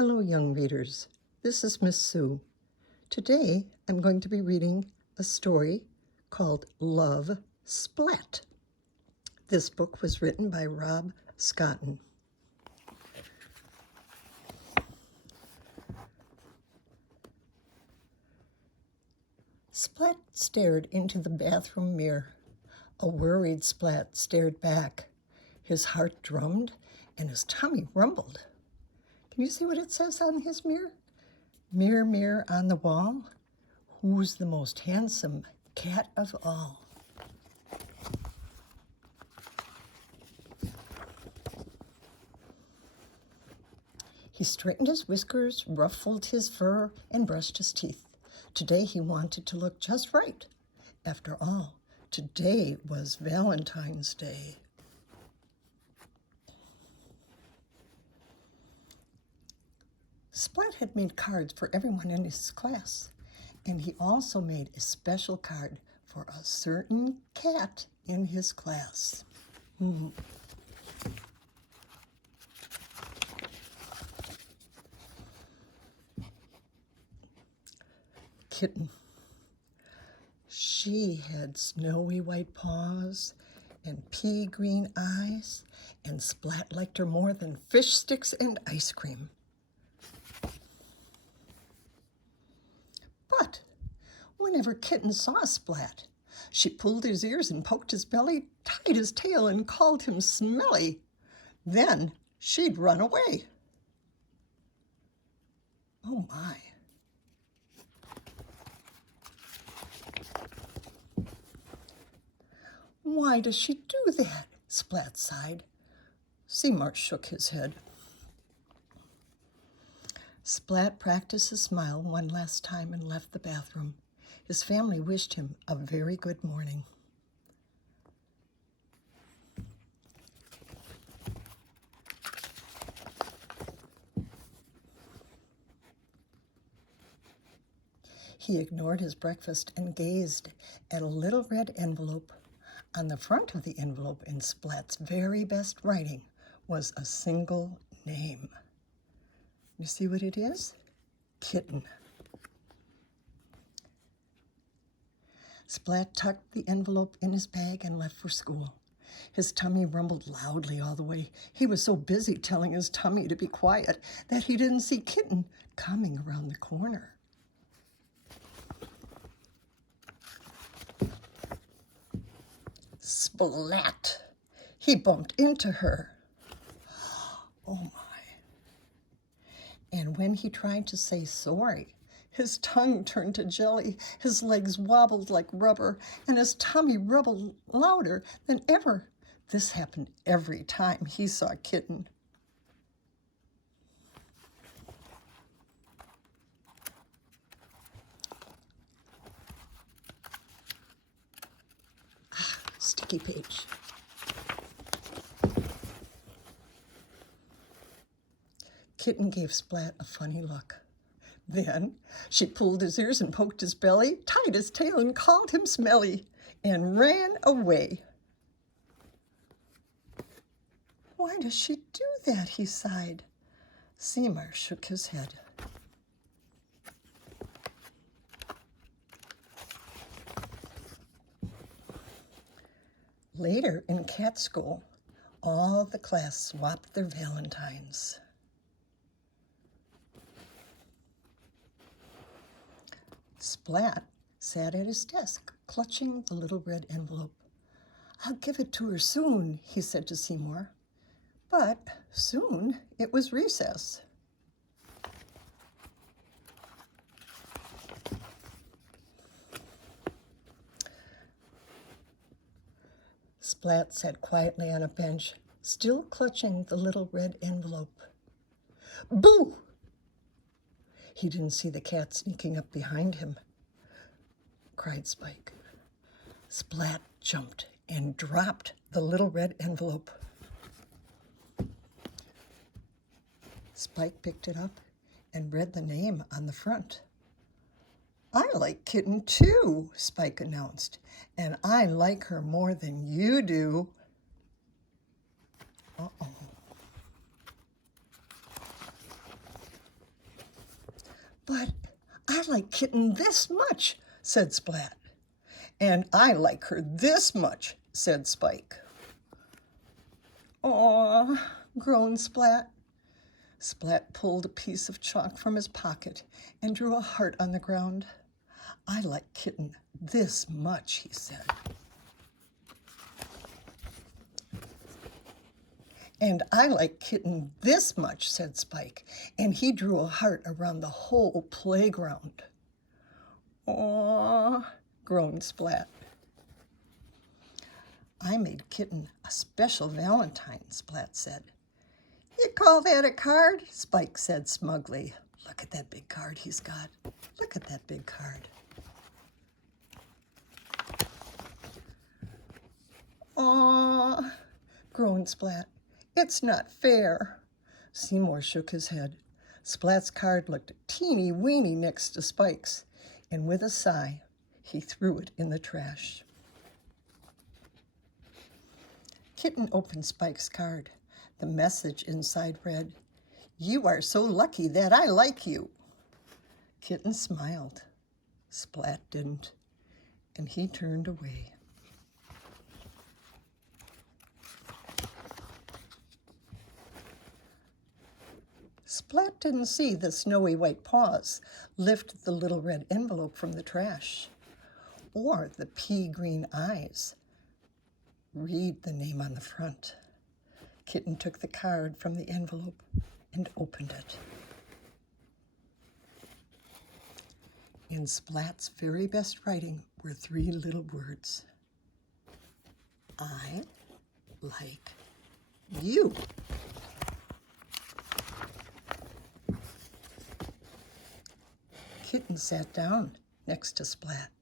Hello, young readers. This is Miss Sue. Today, I'm going to be reading a story called Love, Splat. This book was written by Rob Scotton. Splat stared into the bathroom mirror. A worried Splat stared back. His heart drummed and his tummy rumbled. Can you see what it says on his mirror? Mirror, mirror on the wall, who's the most handsome cat of all? He straightened his whiskers, ruffled his fur, and brushed his teeth. Today he wanted to look just right. After all, today was Valentine's Day. Splat had made cards for everyone in his class, and he also made a special card for a certain cat in his class. Kitten. She had snowy white paws and pea green eyes, and Splat liked her more than fish sticks and ice cream. But whenever Kitten saw Splat, she pulled his ears and poked his belly, tied his tail and called him smelly. Then she'd run away. Oh my. Why does she do that? Splat sighed. Seymour shook his head. Splat practiced his smile one last time and left the bathroom. His family wished him a very good morning. He ignored his breakfast and gazed at a little red envelope. On the front of the envelope, in Splat's very best writing, was a single name. You see what it is? Kitten. Splat tucked the envelope in his bag and left for school. His tummy rumbled loudly all the way. He was so busy telling his tummy to be quiet that he didn't see Kitten coming around the corner. Splat! He bumped into her. Oh my. And when he tried to say sorry, his tongue turned to jelly, his legs wobbled like rubber, and his tummy rumbled louder than ever. This happened every time he saw Kitten. Sticky page. Kitten gave Splat a funny look. Then she pulled his ears and poked his belly, tied his tail and called him smelly, and ran away. Why does she do that? He sighed. Seymour shook his head. Later in cat school, all the class swapped their valentines. Splat sat at his desk, clutching the little red envelope. I'll give it to her soon, he said to Seymour. But soon it was recess. Splat sat quietly on a bench, still clutching the little red envelope. Boo! He didn't see the cat sneaking up behind him, cried Spike. Splat jumped and dropped the little red envelope. Spike picked it up and read the name on the front. I like Kitten too, Spike announced, and I like her more than you do. Uh-oh. But I like Kitten this much, said Splat. And I like her this much, said Spike. Aw, groaned Splat. Splat pulled a piece of chalk from his pocket and drew a heart on the ground. I like Kitten this much, he said. And I like Kitten this much, said Spike, and he drew a heart around the whole playground. Aw, groaned Splat. I made Kitten a special Valentine, Splat said. You call that a card? Spike said smugly. Look at that big card he's got. Look at that big card. Aw, groaned Splat. It's not fair. Seymour shook his head. Splat's card looked teeny weeny next to Spike's, and with a sigh, he threw it in the trash. Kitten opened Spike's card. The message inside read, "You are so lucky that I like you." Kitten smiled. Splat didn't, and he turned away. Splat didn't see the snowy white paws lift the little red envelope from the trash, or the pea green eyes read the name on the front. Kitten took the card from the envelope and opened it. In Splat's very best writing were 3 little words. I like you. Kitten sat down next to Splat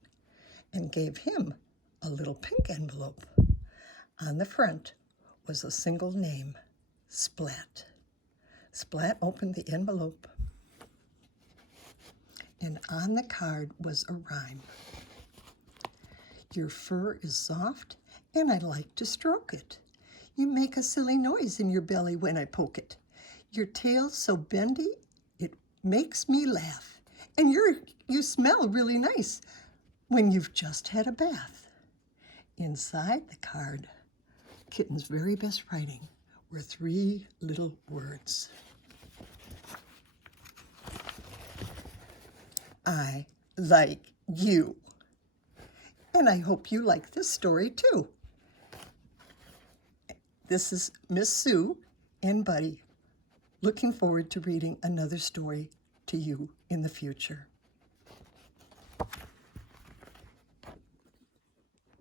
and gave him a little pink envelope. On the front was a single name, Splat. Splat opened the envelope, and on the card was a rhyme. Your fur is soft, and I like to stroke it. You make a silly noise in your belly when I poke it. Your tail's so bendy, it makes me laugh. And you smell really nice when you've just had a bath. Inside the card, Kitten's very best writing, were 3 little words. I like you. And I hope you like this story too. This is Miss Sue and Buddy, looking forward to reading another story to you in the future.